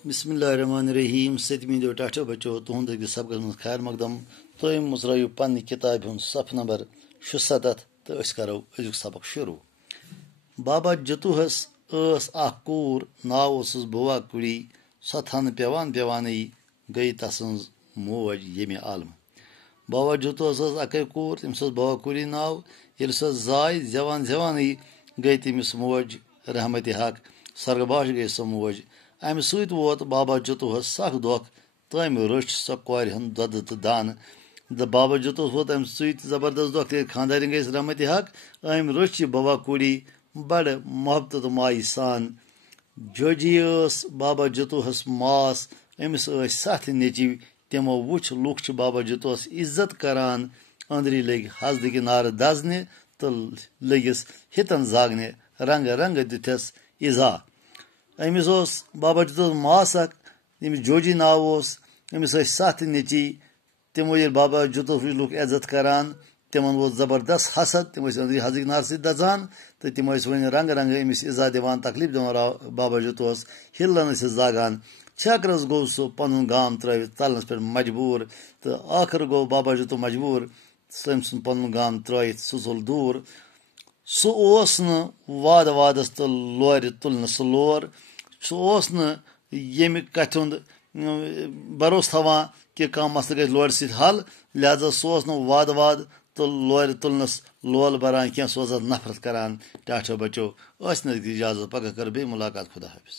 बिस्मिल्लाहिर्रहमानिर्रहीम सतमी दो टाठो बचो तुहद सबक मज खैर मकदम तुम मुजरायु पन्न किताब हूं सफ नंबर 67 तो करो अजुक सबक शुरू। बाबा जतुहस कूर नाव बुआ कुड़ी सो थन पेवान पेवानी गई तसज मोज यमे आलम। बाबा जतुहस अक कूर तमिस बुआ कुड़ी नाव ये सो जाय जवान जवानी गई तमिस मोज रहमत हक सरगबाश गई सो मोज। अमि सत वोत बाबा जतुहस सख दुख तम रच सो कोर हंद दद तो दान बाबा जतुहस वोत अमि सत जबरदस्त दुख खानदारी गई रहमत हक अमि रच बाबा कुड़ी बड़ मोहब्बत तो माई सान। जोजी बाबा जतुहस मास अमिस 7 नेचि तमो वुच लुक बाबा जतुहस इज्जत करान अंदरी लग हसद नार दजन तो लगिस हितन जागने रंग रंग दिथस इजा। अमिस बाबा जतुहस मास यमिस जोजी नाव अमिस 7 नेचि तमो ये बाबा जतुहस लुक इज्जत करान तिमन वो जबरदस्त हसद तम अंदरी हसद नार सत दजान तो तम वन रंग रंग अमिस इजा दिवान तकलीफ दिवान बाबा जतुहस हिलन जागान। छकरस गो सो पन गाम त्रवित तलनस पे मजबूर तो आखिर गो बाबा जतु मजबूर तम सुन पन गाम त्रवित सह दूर सह वाद वादस तो लोर तुलन सह लोर सह यमि कथ भरोस थवान कि कह मसल ग लोर सत हल लिहाजा सह वाद वाद तो लोर तुलनस लोल बरान क्या सह नफरत करान। टाठो बचो इजाजत पगह कर बे मुलाकात खुदा हाफिज।